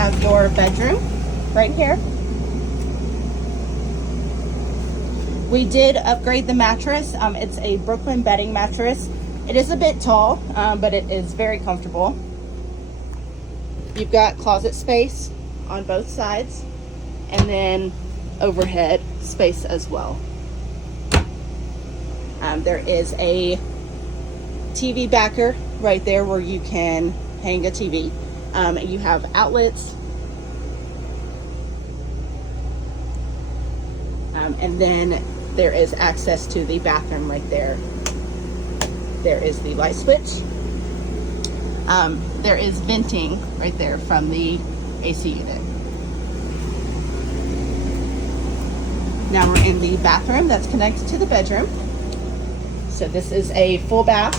have your bedroom right here. We did upgrade the mattress. It's a Brooklyn bedding mattress. It is a bit tall, but it is very comfortable. You've got closet space on both sides, and then overhead space as well. There is a TV backer right there where you can hang a TV. You have outlets. And then there is access to the bathroom right there. There is the light switch. There is venting right there from the AC unit. Now we're in the bathroom that's connected to the bedroom. So this is a full bath.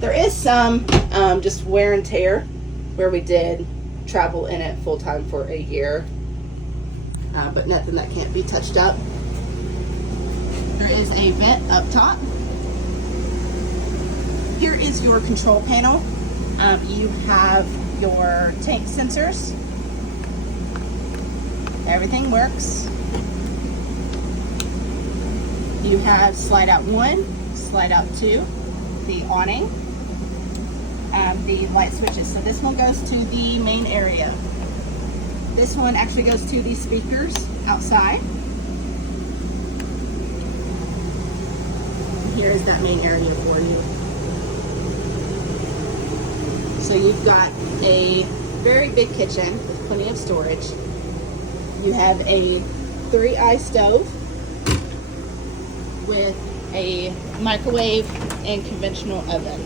There is some just wear and tear where we did travel in it full time for a year, but nothing that can't be touched up. There is a vent up top. Here is your control panel. You have your tank sensors. Everything works. You have slide out 1, slide out 2, the awning, the light switches. So this one goes to the main area. This one actually goes to the speakers outside. Here is that main area for you. So you've got a very big kitchen with plenty of storage. You have a 3-eye stove with a microwave and conventional oven.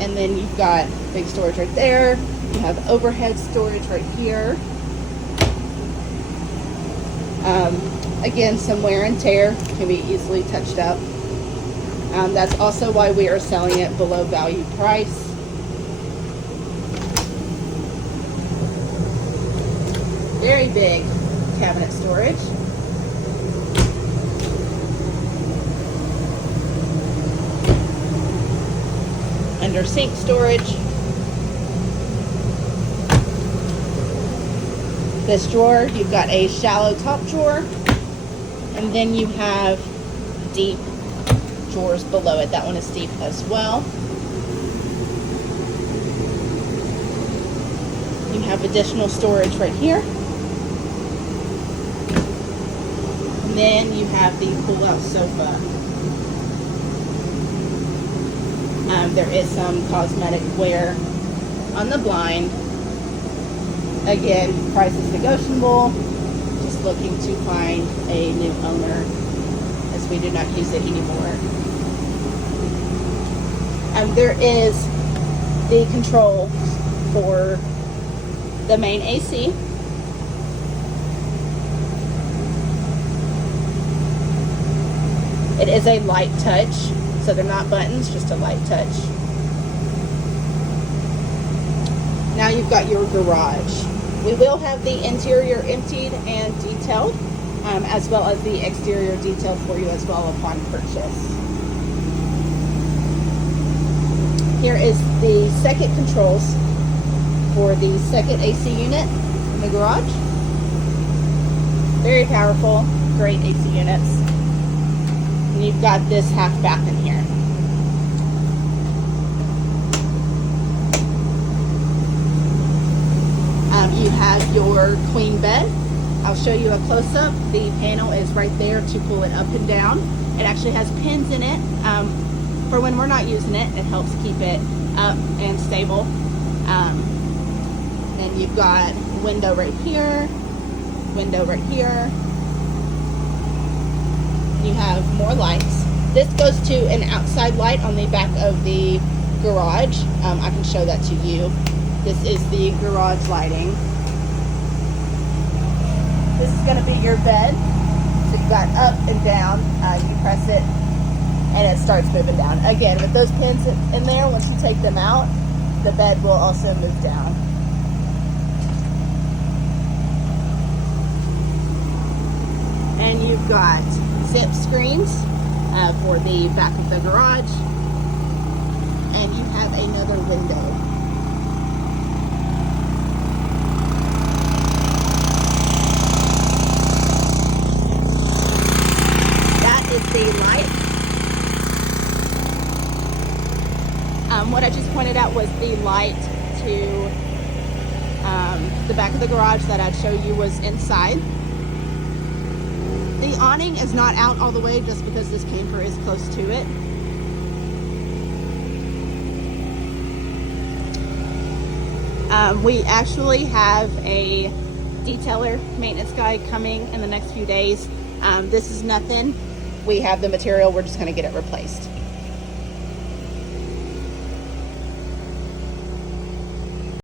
And then you've got big storage right there. You have overhead storage right here. Again, some wear and tear can be easily touched up. That's also why we are selling it below value price. Very big cabinet storage. Under sink storage. This drawer, you've got a shallow top drawer, and then you have deep drawers below it. That one is deep as well. You have additional storage right here. And then you have the pull-out sofa. There is some cosmetic wear on the blind. Again, price is negotiable. Just looking to find a new owner, as we do not use it anymore. There is the control for the main AC. It is a light touch, so they're not buttons, just a light touch. Now you've got your garage. We will have the interior emptied and detailed, as well as the exterior detailed for you as well upon purchase. Here is the second controls for the second AC unit in the garage. Very powerful, great AC units. And you've got this half bath in here. You have your queen bed. I'll show you a close-up. The panel is right there to pull it up and down. It actually has pins in it. For when we're not using it, it helps keep it up and stable. And you've got window right here, window right here. You have more lights. This goes to an outside light on the back of the garage. I can show that to you. This is the garage lighting. This is going to be your bed. So you've got up and down. You press it and it starts moving down. Again, with those pins in there, once you take them out, the bed will also move down. got zip screens for the back of the garage, and you have another window. That is the light. What I just pointed out was the light to the back of the garage that I'd show you was inside. The awning is not out all the way just because this camper is close to it. We actually have a detailer maintenance guy coming in the next few days. This is nothing. We have the material. We're just going to get it replaced.